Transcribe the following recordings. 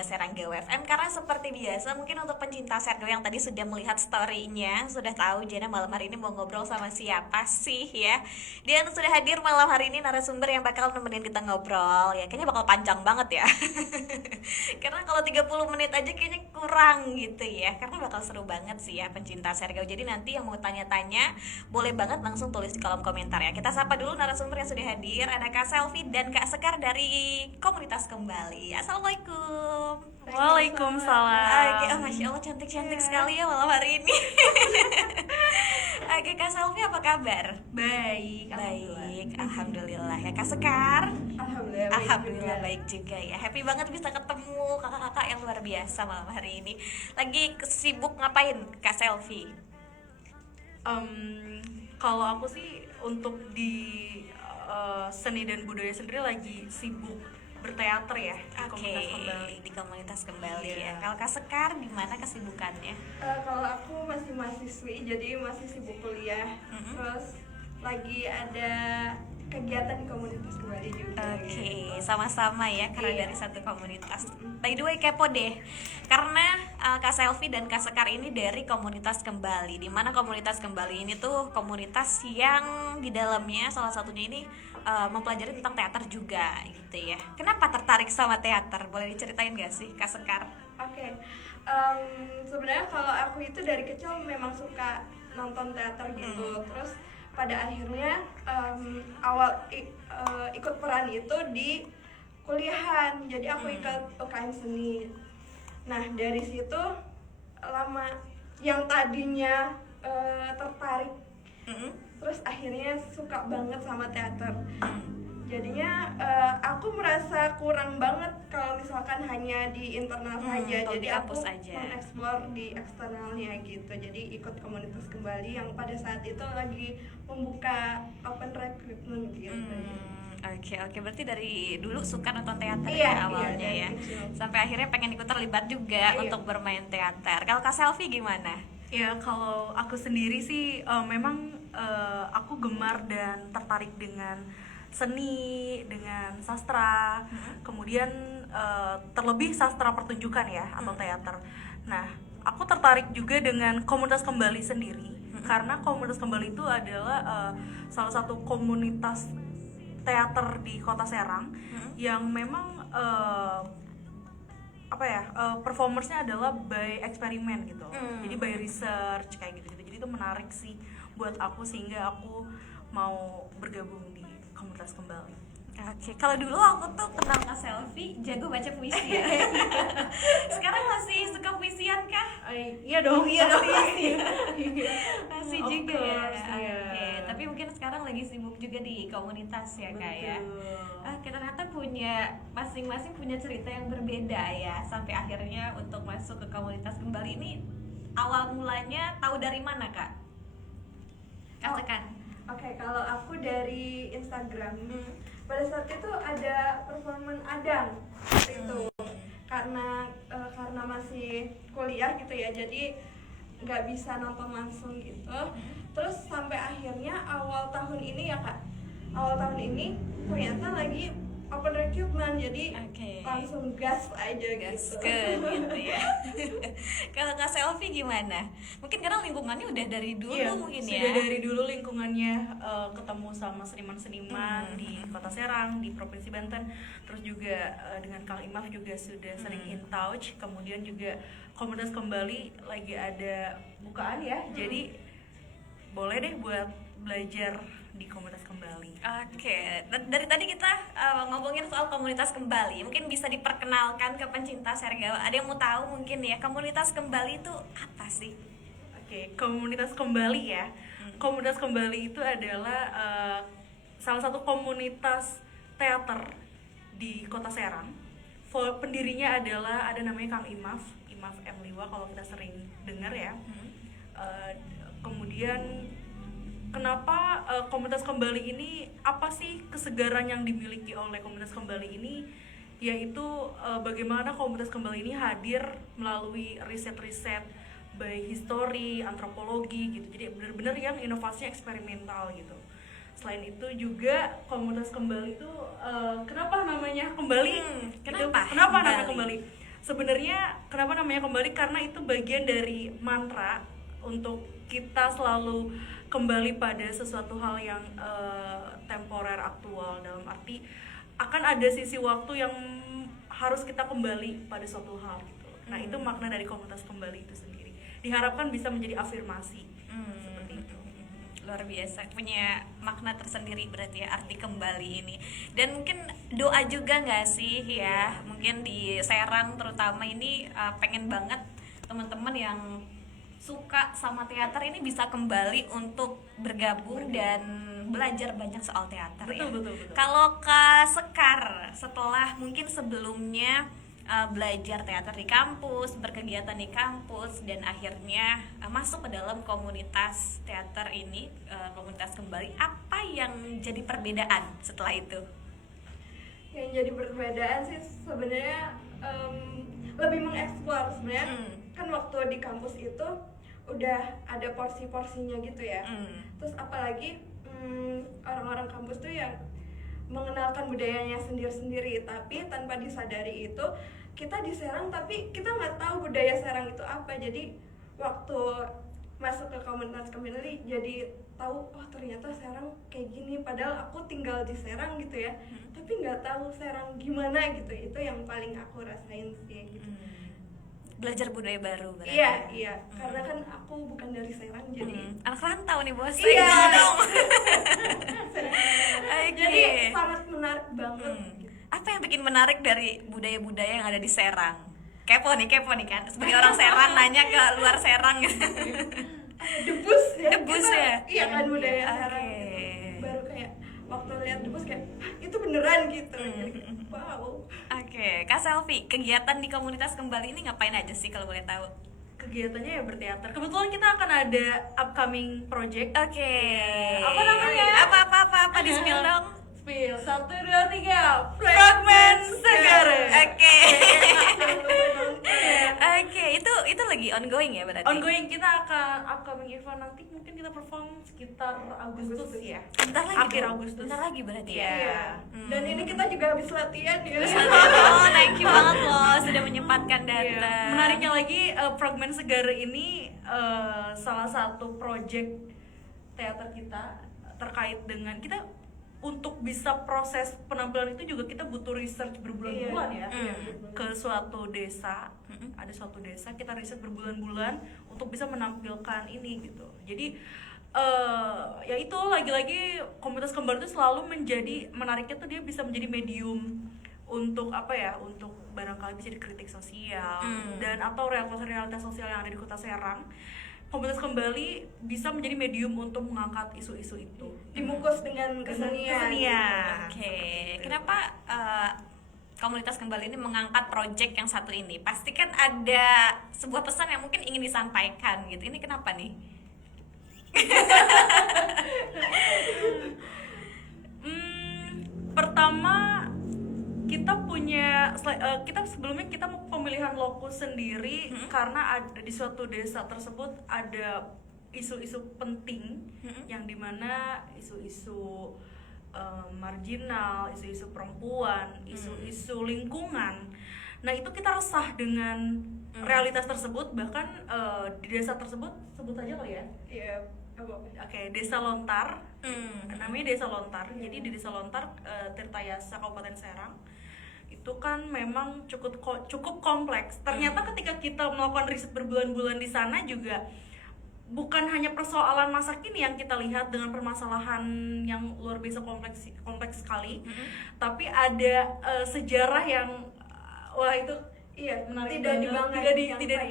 Kembalinya Serangga FM. Karena seperti biasa mungkin untuk pencinta Serangga yang tadi sudah melihat story-nya, sudah tahu Jana malam hari ini mau ngobrol sama siapa sih ya. Dan sudah hadir malam hari ini narasumber yang bakal nemenin kita ngobrol. Ya kayaknya bakal panjang banget ya. Karena kalau 30 menit aja kayaknya kurang gitu ya. Karena bakal seru banget sih ya pencinta Serangga. Jadi nanti yang mau tanya-tanya boleh banget langsung tulis di kolom komentar ya. Kita sapa dulu narasumber yang sudah hadir. Ada Kak Selvi dan Kak Sekar dari Komunitas Kembali. Assalamualaikum. Waalaikumsalam. Oke, oh, Masya Allah cantik-cantik sekali ya malam hari ini. Oke, Kak Selvi apa kabar? Baik. Baik, Alhamdulillah ya. Kak Sekar? Alhamdulillah baik juga ya. Happy banget bisa ketemu kakak-kakak yang luar biasa malam hari ini. Lagi sibuk ngapain Kak Selvi? Kalau aku sih untuk di seni dan budaya sendiri lagi sibuk berteater ya di komunitas kembali. Di Komunitas Kembali Iya. ya. Kalau Kak Sekar gimana kesibukannya? Kalau aku masih mahasiswi, jadi masih sibuk kuliah. Terus lagi ada kegiatan di komunitas kembali juga. Oke, sama-sama ya karena Iya. dari satu komunitas. By the way kepo deh, karena Kak Selvi dan Kak Sekar ini dari Komunitas Kembali. Dimana Komunitas Kembali ini tuh komunitas yang di dalamnya salah satunya ini mempelajari tentang teater juga gitu ya. Kenapa tertarik sama teater? Boleh diceritain gak sih Kak Sekar? Oke. Sebenarnya kalau aku itu dari kecil memang suka nonton teater gitu. Terus pada akhirnya ikut peran itu di kuliahan. Jadi aku ikut UKM seni. Nah, dari situ lama yang tadinya tertarik, terus akhirnya suka banget sama teater. Jadinya aku merasa kurang banget kalau misalkan hanya di internal saja. kalau Jadi di aku kampus aja. mengeksplor di eksternalnya gitu. Jadi ikut komunitas kembali yang pada saat itu lagi membuka open recruitment gitu. Oke, berarti dari dulu suka nonton teater Iya, ya awalnya dari ya. kecil. Sampai akhirnya pengen ikut terlibat juga Iya. untuk bermain teater. Kalau Kak Selvi gimana? Ya kalau aku sendiri sih memang aku gemar dan tertarik dengan seni, dengan sastra, kemudian terlebih sastra pertunjukan ya atau teater. Nah, aku tertarik juga dengan komunitas kembali sendiri karena komunitas kembali itu adalah salah satu komunitas teater di Kota Serang yang memang performersnya adalah by eksperimen gitu, jadi by research kayak gitu. Jadi itu menarik sih buat aku sehingga aku mau bergabung di komunitas kembali. Oke, kalau dulu aku tuh kenal Kak Selvi jago baca puisi ya. Sekarang masih suka puisian kah? Iya dong, pasti. Masih Of juga ya. course, iya. Oke, tapi mungkin sekarang lagi sibuk juga di komunitas ya Kak ya. Kita ternyata punya masing-masing punya cerita yang berbeda ya. Sampai akhirnya untuk masuk ke komunitas kembali ini awal mulanya tahu dari mana Kak? Katakan. Oke, kalau aku dari Instagram. Pada saat itu ada performan Adang waktu itu. Karena masih kuliah gitu ya, jadi nggak bisa nonton langsung gitu. Terus sampai akhirnya awal tahun ini ya Kak, awal tahun ini ternyata lagi open recruitment, jadi Oke. langsung gas aja gitu. Gitu ya. Kalau Kak Selvi gimana? Mungkin karena lingkungannya udah dari dulu Iya, mungkin sudah ya. dari dulu lingkungannya ketemu sama seniman-seniman di Kota Serang, di Provinsi Banten. Terus juga dengan Kang Imaf juga sudah sering in touch. Kemudian juga komunitas kembali lagi ada bukaan ya. Jadi boleh deh buat belajar di komunitas kembali. Oke, dari tadi kita ngomongin soal komunitas kembali. Mungkin bisa diperkenalkan ke pencinta Sergawa. Ada yang mau tahu mungkin ya, komunitas kembali itu apa sih? Oke, komunitas kembali ya. Komunitas kembali itu adalah salah satu komunitas teater di Kota Serang. Pendirinya adalah ada namanya Kang Imaf M. Liwa kalau kita sering dengar ya. Kemudian kenapa komunitas kembali ini, apa sih kesegaran yang dimiliki oleh komunitas kembali ini, yaitu bagaimana komunitas kembali ini hadir melalui riset-riset by history, antropologi gitu. Jadi benar-benar yang inovasinya eksperimental gitu. Selain itu juga komunitas kembali itu kenapa namanya kembali? Kenapa? Kenapa namanya kembali? sebenarnya kenapa namanya kembali, karena itu bagian dari mantra untuk kita selalu kembali pada sesuatu hal yang temporer, aktual, dalam arti akan ada sisi waktu yang harus kita kembali pada suatu hal gitu. Nah, itu makna dari komunitas kembali itu sendiri. Diharapkan bisa menjadi afirmasi. Seperti itu. Luar biasa, punya makna tersendiri berarti ya arti kembali ini. Dan mungkin doa juga nggak sih ya, mungkin di Serang terutama ini pengen banget teman-teman yang suka sama teater ini bisa kembali untuk bergabung dan belajar banyak soal teater. Betul, ya. betul. Kalau Kak Sekar setelah mungkin sebelumnya belajar teater di kampus, berkegiatan di kampus, dan akhirnya masuk ke dalam komunitas teater ini, komunitas kembali, apa yang jadi perbedaan setelah itu? Yang jadi perbedaan sih sebenarnya lebih mengeksplor sebenarnya. Kan waktu di kampus itu udah ada porsi-porsinya gitu ya. Terus apalagi orang-orang kampus tuh yang mengenalkan budayanya sendiri-sendiri, tapi tanpa disadari itu kita di Serang tapi kita nggak tahu budaya Serang itu apa. Jadi waktu masuk ke komunitas kembali jadi tahu, oh ternyata Serang kayak gini, padahal aku tinggal di Serang gitu ya, tapi nggak tahu Serang gimana gitu. Itu yang paling aku rasain sih gitu. Belajar budaya baru berarti. Iya, karena kan aku bukan dari Serang, jadi anak rantau nih bos. Iya. Ayo dong. Oke. jadi sangat menarik banget gitu. Apa yang bikin menarik dari budaya-budaya yang ada di Serang? Kepo nih kan. Sebagai orang Serang nanya ke luar Serang. Debus ya. Debus kita- ya? Iya kan budaya Oke. Serang gitu. Baru kayak waktu lihat debus kayak, "Hah, itu beneran gitu." Jadi kayak, wow. Oke, Kak Selvi, kegiatan di komunitas kembali ini ngapain aja sih kalau boleh tahu? Kegiatannya ya berteater. Kebetulan kita akan ada upcoming project. Oke. Apa namanya? Apa di spill dong? Spill 1, 2, 3 Fragmen Segara. Oke. Jangan lupa nonton ya. Oke, itu lagi ongoing ya berarti? Ongoing, kita akan upcoming event nanti mungkin kita perform sekitar Agustus ya. Bentar lagi Akhir dong. Agustus. Bentar lagi berarti ya. Iya. Dan ini kita juga habis latihan ya. Oh, thank you banget loh sudah menyempatkan Iya. datang. Menariknya lagi, Fragmen Segara ini salah satu project teater kita terkait dengan kita. Untuk bisa proses penampilan itu juga kita butuh research berbulan-bulan ya. Ke suatu desa, ada suatu desa kita riset berbulan-bulan untuk bisa menampilkan ini gitu. Jadi ya itu lagi-lagi komunitas kembali itu selalu menjadi menariknya tuh dia bisa menjadi medium untuk apa ya, untuk barangkali bisa dikritik sosial dan atau realitas sosial yang ada di Kota Serang. Komunitas kembali bisa menjadi medium untuk mengangkat isu-isu itu. Dibungkus dengan kesenian. Oke, kenapa komunitas kembali ini mengangkat project yang satu ini? Pasti kan ada sebuah pesan yang mungkin ingin disampaikan gitu. Ini kenapa nih? Pertama kita punya kita sebelumnya kita pemilihan lokus sendiri karena ada di suatu desa tersebut ada isu-isu penting yang dimana isu-isu marginal, isu-isu perempuan, isu-isu lingkungan. Nah itu kita resah dengan realitas tersebut, bahkan di desa tersebut sebut aja kali ya. Iya. Oke, Desa Lontar. Namanya Desa Lontar. Jadi di Desa Lontar, Tirtayasa, Kabupaten Serang, itu kan memang cukup kompleks. Ternyata ketika kita melakukan riset berbulan-bulan di sana juga bukan hanya persoalan masa kini yang kita lihat dengan permasalahan yang luar biasa kompleks sekali, tapi ada sejarah yang wah itu Iya, menarik tidak banget. dibanggakan. tidak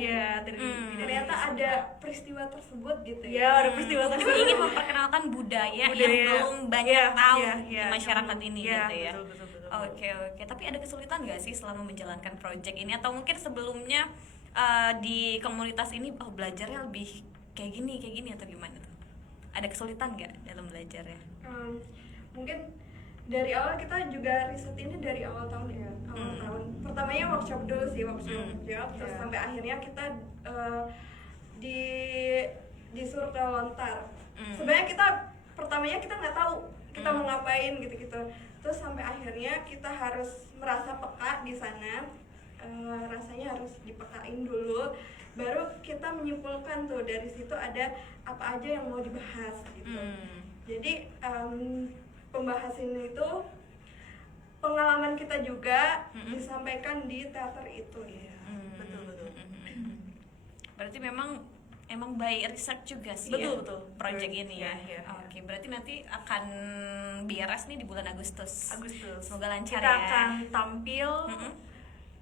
Ternyata ada peristiwa tersebut gitu ya ada peristiwa tersebut. Ingin memperkenalkan budaya yang belum banyak tahu di masyarakat ini gitu ya. Betul. Oke. Tapi ada kesulitan nggak sih selama menjalankan project ini, atau mungkin sebelumnya di komunitas ini belajarnya lebih kayak gini atau gimana tuh? Ada kesulitan nggak dalam belajarnya? Mungkin dari awal kita juga riset ini dari awal tahun ya. Awal tahun. Pertamanya workshop dulu sih, terus sampai akhirnya kita disuruh ke Lontar. Sebenarnya kita pertamanya kita nggak tahu kita mau ngapain gitu-gitu. Terus sampai akhirnya kita harus merasa peka di sana. rasanya harus dipekain dulu, baru kita menyimpulkan tuh dari situ ada apa aja yang mau dibahas gitu. Jadi pembahasan itu pengalaman kita juga disampaikan di teater itu ya. Betul. Berarti emang by research juga sih Betul. project ini ya. Iya. Oke, berarti nanti akan beres nih di bulan Agustus. Semoga lancar kita ya. akan tampil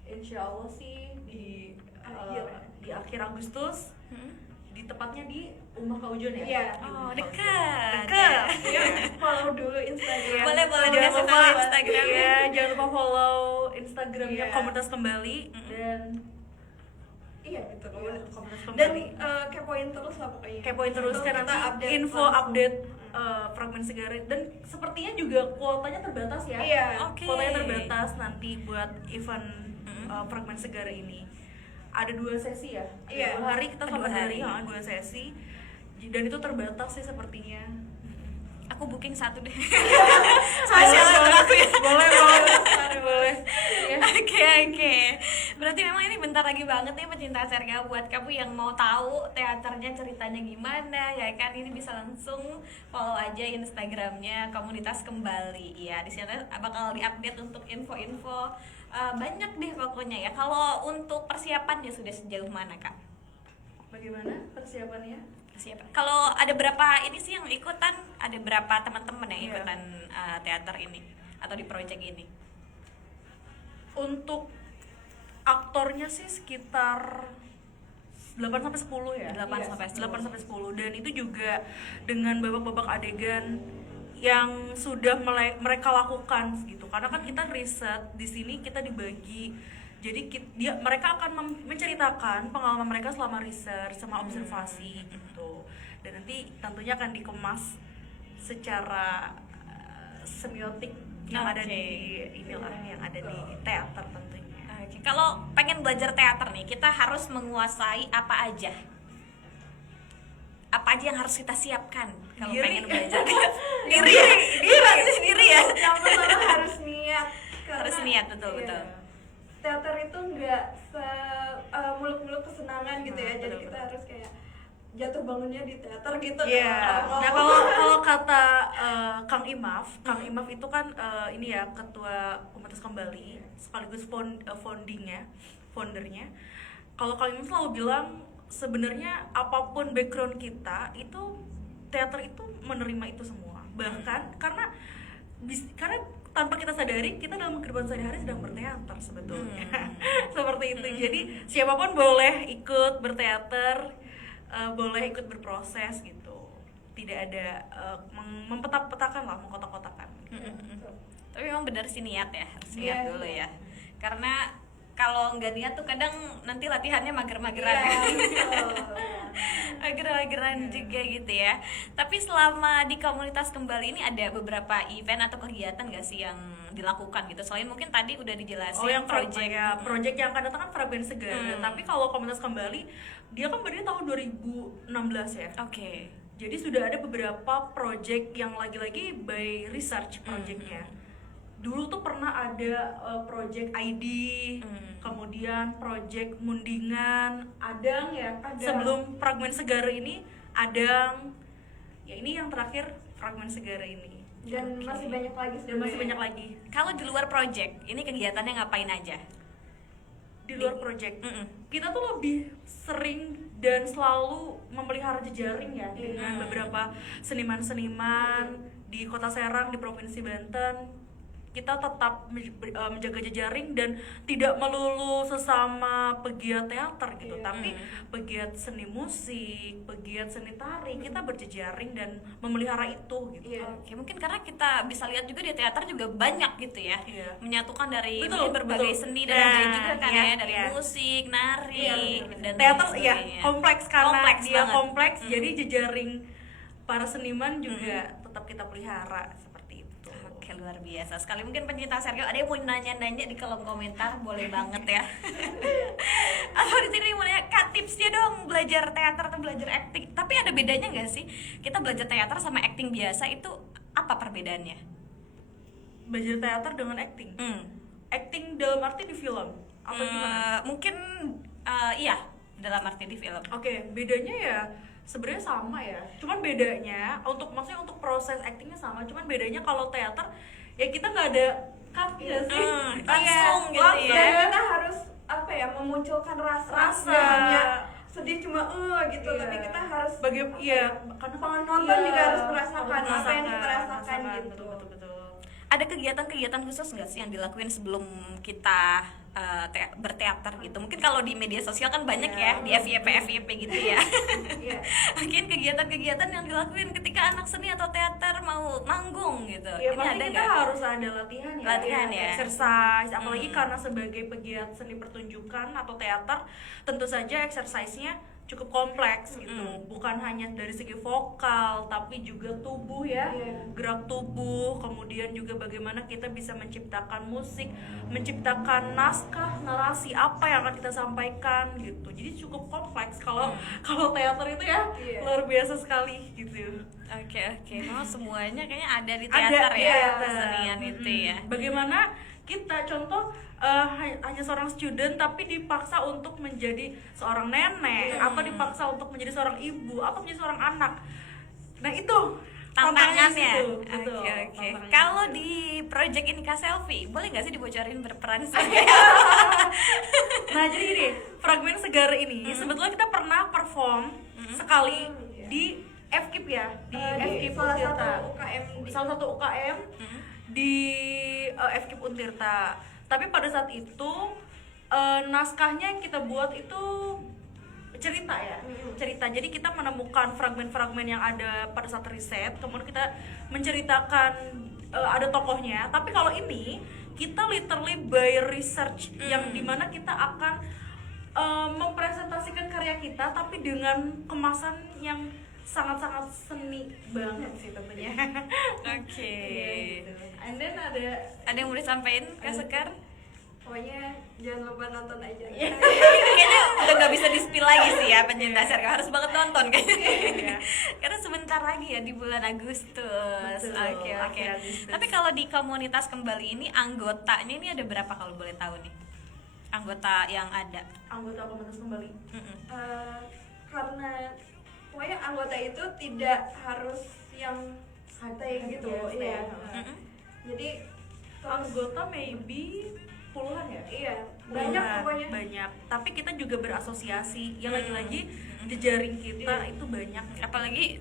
insya Allah sih di akhir Agustus, di tepatnya di Rumah Kaujon ya. Iya. Oh, dekat. Ya, follow dulu Instagram. Boleh Jangan dikasih lupa tahu Instagramnya. ya, jangan lupa follow Instagramnya Iya. Komunitas Kembali dan Iya gitu. Komunitas Dan Kembali. kepoin terus lah pokoknya. Kepoin terus Untuk kan kita nanti info langsung. update Fragmen Segara, dan sepertinya juga kuotanya terbatas ya. Iya. Oke. Kuotanya terbatas nanti buat event Fragmen Segara ini. Ada 2 sesi ya. Iya. 2 hari kita Dua sama hari. hari, 2 sesi. Dan itu terbatas sih sepertinya. Aku booking 1 deh. Boleh. Ya. Oke. Berarti memang ini bentar lagi banget nih pecinta Serga, buat kamu yang mau tahu teaternya ceritanya gimana ya kan, ini bisa langsung follow aja Instagramnya Komunitas Kembali ya. Di sana bakal diupdate untuk info-info banyak deh pokoknya ya. Kalau untuk persiapannya sudah sejauh mana Kak? Bagaimana persiapannya? Kalau ada berapa ini sih yang ikutan? Ada berapa teman-teman yang Iya. ikutan teater ini atau di project ini? Untuk aktornya sih sekitar 8-10 ya. 8 sampai 10. 8-10, dan itu juga dengan babak-babak adegan yang sudah mereka lakukan gitu. Karena kan kita riset di sini, kita dibagi. Jadi mereka akan menceritakan pengalaman mereka selama riset sama observasi gitu. Dan nanti tentunya akan dikemas secara semiotik yang ada di inilah, yang ada di teater tentunya. Oke, kalau pengen belajar teater nih, kita harus menguasai apa aja? Apa aja yang harus kita siapkan kalau Diri. pengen belajar? Diri ya. Yang pertama harus niat. Harus Karena- niat, betul. Teater itu nggak muluk-muluk kesenangan gitu ya. Jadi Betul. kita harus kayak jatuh bangunnya di teater gitu. Iya. Kalau Nah, ngomong. kalau kata Kang Imaf itu kan ini ya, ketua Komunitas Kembali sekaligus foundernya. Kalau Kang Imaf selalu bilang sebenarnya apapun background kita itu, teater itu menerima itu semua. Bahkan karena tanpa kita sadari, kita dalam kehidupan sehari-hari sedang berteater sebetulnya. Seperti itu. Jadi siapapun boleh ikut berteater, boleh ikut berproses gitu. Tidak ada mempetak-petakan lah, mengkotak-kotakan. Tapi memang benar sih niat ya, harus Iya, niat dulu iya. ya. Karena kalau nggak niat tuh kadang nanti latihannya mager-mageran. Iya, betul. Mager-mageran juga gitu ya. Tapi selama di Komunitas Kembali ini ada beberapa event atau kegiatan nggak sih yang dilakukan gitu? Selain mungkin tadi udah dijelasin Oh, yang project. project yang akan datang kan Fragmen Segara. Tapi kalau Komunitas Kembali, dia kan berdiri tahun 2016 ya. Oke. Jadi sudah ada beberapa project yang lagi-lagi by research projectnya. Dulu tuh pernah ada project ID, kemudian project Mundingan, Adang ya. Adang. Sebelum Fragmen Segara ini, Adang. Ya ini yang terakhir Fragmen Segara ini. Dan masih banyak lagi. Dan masih banyak lagi Kalau di luar project, ini kegiatannya ngapain aja? di luar project. Kita tuh lebih sering dan selalu memelihara jejaring ya dengan beberapa seniman-seniman di Kota Serang, di Provinsi Banten. Kita tetap menjaga jejaring dan tidak melulu sesama pegiat teater gitu, tapi pegiat seni musik, pegiat seni tari, kita berjejaring dan memelihara itu gitu. Iya. Oke, mungkin karena kita bisa lihat juga di teater juga banyak gitu ya, Iya. menyatukan dari Betul, mungkin berbagai betul. seni dan Nah, budaya juga kan iya, ya, dari iya. musik, nari, Iya, benar-benar. dan Teater lain ya sebagainya. kompleks, karena Kompleks dia banget. kompleks, jadi jejaring para seniman juga tetap kita pelihara seperti itu. Oke, luar biasa sekali. Mungkin pencinta Sergio ada yang mau nanya-nanya di kolom komentar, boleh banget ya. Atau di sini mau nanya, Kak, tipsnya dong belajar teater atau belajar acting. Tapi ada bedanya nggak sih? Kita belajar teater sama acting biasa itu apa perbedaannya? Belajar teater dengan acting. Hmm. Acting dalam arti di film Atau gimana? Mungkin iya, dalam arti di film. Oke, bedanya ya sebenarnya sama ya. Cuman bedanya maksudnya untuk proses actingnya sama. Cuman bedanya kalau teater ya kita nggak ada cut ya sih. Langsung gitu langsung. ya. Dan kita harus apa ya, memunculkan rasa. Rasa. Nggak hanya sedih cuma gitu, Iya. tapi kita harus karena penonton iya, juga harus merasakan apa yang kita rasakan merasakan, gitu. betul. Ada kegiatan-kegiatan khusus nggak sih yang dilakuin sebelum kita berteater gitu? Mungkin kalau di media sosial kan banyak ya, di FYP gitu ya. Iya. Mungkin kegiatan-kegiatan yang dilakuin ketika anak seni atau teater mau manggung gitu. Ya, Ini pasti ada kita nggak? harus ada latihan ya. Latihan ya. Exercise, apalagi karena sebagai pegiat seni pertunjukan atau teater, tentu saja exercise-nya cukup kompleks gitu. Bukan hanya dari segi vokal, tapi juga tubuh ya. Iya. Gerak tubuh, kemudian juga bagaimana kita bisa menciptakan musik, menciptakan naskah, narasi apa yang akan kita sampaikan gitu. Jadi cukup kompleks kalau teater itu ya Iya. luar biasa sekali gitu. Oke. Oh, semuanya kayaknya ada di teater ya, teater. kesenian itu ya. Bagaimana kita contoh hanya seorang student tapi dipaksa untuk menjadi seorang nenek, atau dipaksa untuk menjadi seorang ibu, atau menjadi seorang anak. Nah itu Tantangannya. situ. Betul, Oke. tantangannya Kalau situ. di project ini Kak Selfie, boleh nggak sih dibocorin berperan sebagai Nah jadi gini, fragmen segar ini sebetulnya kita pernah perform sekali di FKIP ya, di FKIP salah Untirta. satu UKM Salah satu UKM di FKIP Untirta. Tapi pada saat itu naskahnya yang kita buat itu cerita ya, cerita. Jadi kita menemukan fragmen-fragmen yang ada pada saat riset, kemudian kita menceritakan ada tokohnya. Tapi kalau ini kita literally by research, yang dimana kita akan mempresentasikan karya kita, tapi dengan kemasan yang sangat-sangat seni banget sih tentunya. Oke. Gitu. And then ada Ada yang boleh sampaikan Kak Sekar? pokoknya jangan lupa nonton aja. Kayaknya udah nggak bisa di-spill lagi sih ya pencinta serial, harus banget nonton kayaknya. Karena sebentar lagi ya di bulan Agustus. Betul, Oke. akhir Agustus. Tapi kalau di komunitas kembali ini anggotanya ini ada berapa kalau boleh tahu nih? Anggota yang ada. anggota komunitas kembali. Karena pokoknya anggota itu tidak harus yang santai gitu, ya, iya. Jadi Anggota maybe puluhan ya? iya, banyak Puluhan, pokoknya. banyak. Tapi kita juga berasosiasi. Yang lagi-lagi jejaring kita itu banyak. Apalagi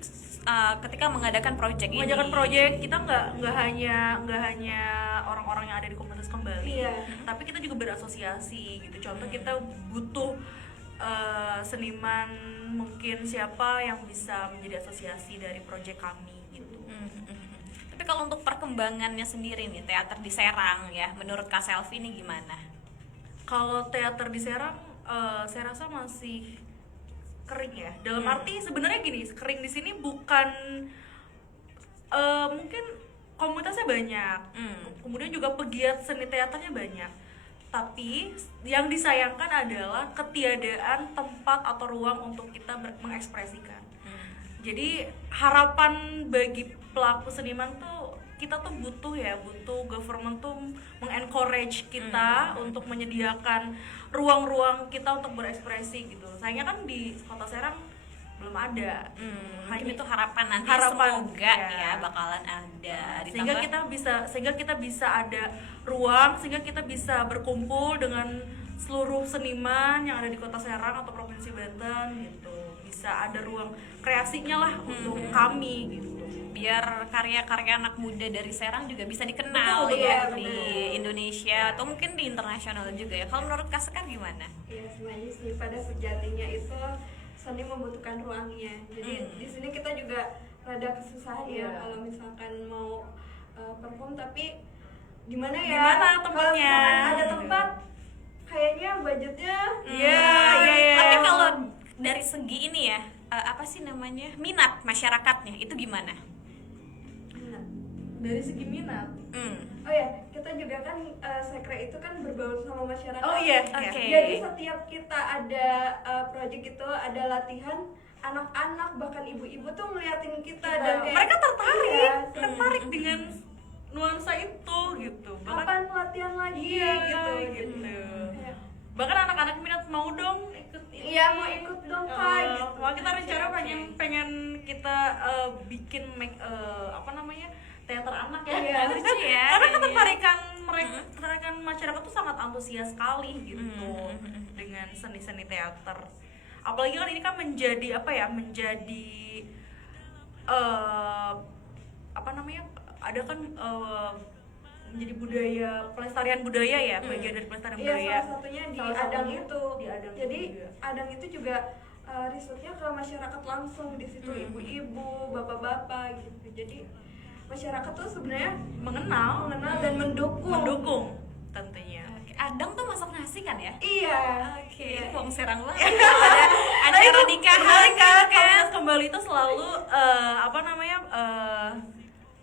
ketika mengadakan project ini. Mengerjakan proyek kita nggak hanya orang-orang yang ada di komunitas kembali, Iya. tapi kita juga berasosiasi gitu. Contoh kita butuh seniman, mungkin siapa yang bisa menjadi asosiasi dari proyek kami gitu. Tapi kalau untuk perkembangannya sendiri nih teater di Serang ya, menurut Kak Selfie ini gimana? Kalau teater di Serang, saya rasa masih kering ya. Dalam arti sebenarnya gini, kering di sini bukan mungkin komunitasnya banyak, kemudian juga pegiat seni teaternya banyak. Tapi yang disayangkan adalah ketiadaan tempat atau ruang untuk kita mengekspresikan. Jadi harapan bagi pelaku seniman tuh kita tuh butuh government tuh mengencourage kita untuk menyediakan ruang-ruang kita untuk berekspresi gitu. Sayangnya kan di Kota Serang belum ada. Mungkin itu harapan nanti Harapan, semoga ya. ya bakalan ada. sehingga kita bisa ada ruang, sehingga kita bisa berkumpul dengan seluruh seniman yang ada di Kota Serang atau Provinsi Banten gitu. Bisa ada ruang kreasinya lah untuk kami gitu. biar karya-karya anak muda dari Serang juga bisa dikenal Betul, ya iya, di Indonesia atau mungkin di internasional juga ya. Kalau menurut Kak Sekar gimana? Iya, sebenarnya sih pada sejatinya itu seni membutuhkan ruangnya. Jadi di sini kita juga rada kesusahan ya kalau misalkan mau perform, tapi gimana ya? Gimana Kalau tempatnya? misalkan ada tempat, kayaknya budgetnya. Iya. Tapi kalau dari segi ini ya, apa sih namanya? Minat masyarakatnya itu gimana? Dari segi minat. Oh ya, kita juga kan sekre itu kan berbaur sama masyarakat. Oh iya, Oke. Jadi setiap kita ada project itu, ada latihan, anak-anak bahkan ibu-ibu tuh ngeliatin kita dan kayak, Mereka tertarik, iya, tertarik dengan nuansa itu gitu. kapan latihan lagi Iya gitu. gitu. bahkan anak-anak minat mau dong ikut ini. Iya, mau ikut dong Kak gitu. Wah, kita rencana Oke. pengen kita bikin teater anak ya. Iya. Lucu ya, Karena kayaknya. ketertarikan ketertarikan masyarakat tuh sangat antusias sekali gitu dengan seni-seni teater. Apalagi kan ini kan menjadi menjadi ada kan menjadi budaya, pelestarian budaya ya, bagian dari pelestarian Iya, budaya. salah satunya di Salah Adang satunya itu. di Adang Jadi juga. Adang itu juga risetnya ke masyarakat langsung di situ, ibu-ibu, bapak-bapak gitu. Jadi masyarakat tuh sebenarnya mengenal dan mendukung. tentunya. Oke, Adang tuh masak nasi kan ya? Iya. Oke, Iya. Wong Serang banget. Ada acara nikahan gitu kan. Komunitas Kembali itu selalu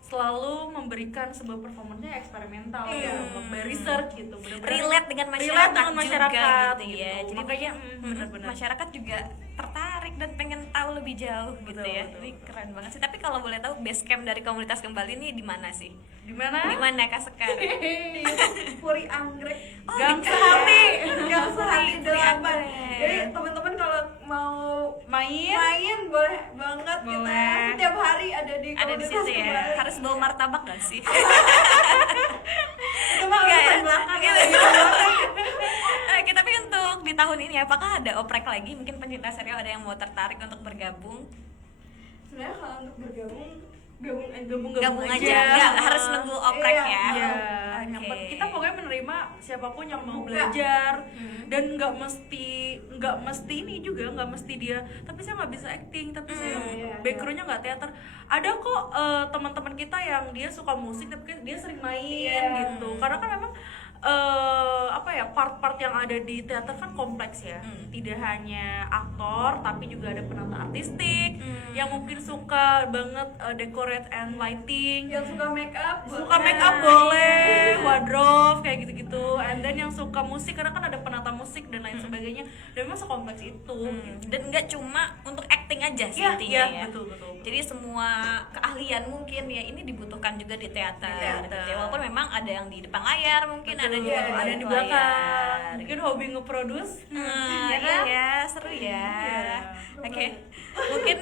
selalu memberikan sebuah performance eksperimental ya, research gitu, benar-benar Relate dengan masyarakat, relate dengan masyarakat juga gitu ya. Jadi makanya benar-benar masyarakat juga tertarik dan pengen tahu lebih jauh gitu ya. betul, Ini keren banget sih. Tapi kalau boleh tahu base camp dari komunitas Kembali ini di mana sih? di mana? Di mana Kak Sekar? Puri Anggrek. Oh, Gang di- Sehati. Gang Sehati Puri 8. Anggrek. Jadi teman-teman kalau mau main boleh banget kita Boleh. setiap hari ada di Ada di komunitas situ ya. Kembali. Harus bawa martabak gak sih? Itu mah Enggak ya? urusan belakang. Gitu. Oke, tapi untuk di tahun ini apakah ada oprek lagi? Mungkin pencinta serial ada yang mau tertarik untuk bergabung? Sebenarnya kalau untuk bergabung Gabung aja, nggak harus nunggu oprek Iya. ya. Iya, Oke. yang kita pokoknya menerima siapapun yang mau belajar dan nggak mesti ini juga, nggak mesti dia. Tapi saya nggak bisa acting, tapi saya iya. backgroundnya nggak teater. Ada kok teman-teman kita yang dia suka musik tapi dia sering main Iya. gitu. Karena kan memang part-part yang ada di teater kan kompleks ya. Tidak hanya aktor tapi juga ada penata artistik yang mungkin suka banget decorate and lighting, yang suka make up boleh, wardrobe kayak gitu-gitu, and then yang suka musik karena kan ada penata musik dan lain sebagainya, dan memang sekompleks itu gitu. Dan nggak cuma untuk acting aja sih Iya, intinya iya, ya. betul. Jadi semua keahlian mungkin ya ini dibutuhkan juga di teater. Di teater. Gitu ya. Walaupun memang ada yang di depan layar, mungkin ada juga Iya, ada yang di layar. belakang, mungkin hobi nge-produce. Iya, kan? iya, seru ya. Iya. Oke, mungkin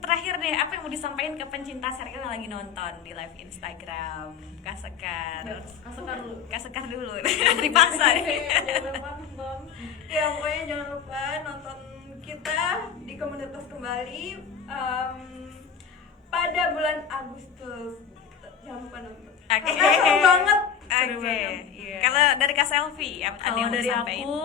terakhir deh, apa yang mau disampaikan ke pencinta serial yang lagi nonton di live Instagram? Kak Sekar. Kak Sekar dulu. Dipaksa nih. Jangan lupa nonton. Ya pokoknya jangan lupa nonton kita di komunitas Kembali pada bulan Agustus. Jangan lupa nonton. Oke. Karena seru banget. Seru Oke. banget, iya. Kalau dari Kak Selfie, ada Kalau yang mau dari disampaikan? aku,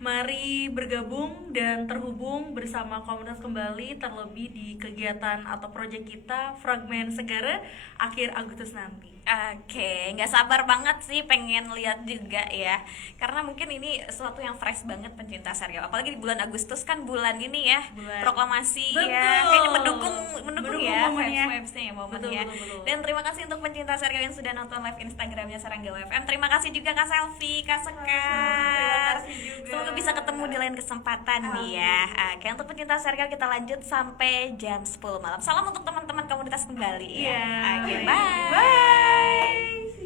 mari bergabung dan terhubung bersama komunitas Kembali, terlebih di kegiatan atau proyek kita Fragmen Segara akhir Agustus nanti. Oke, nggak sabar banget sih pengen lihat juga ya. Karena mungkin ini sesuatu yang fresh banget pencinta serial. Apalagi di bulan Agustus kan bulan ini ya, Bulan. proklamasi Betul. ya. Kayaknya mendukung Mendukung ya momennya. vibes-nya ya momennya. Betul. Dan terima kasih untuk pencinta serial yang sudah nonton live Instagramnya Serangga FM. Terima kasih juga Kak Selfie, Kak Sekar. Terima kasih juga. Semoga bisa ketemu di lain kesempatan nih ya. Oke, untuk pencinta serial kita lanjut sampai jam 10 malam. Salam untuk teman-teman komunitas Kembali ya. Iya. Oke, bye. Bye.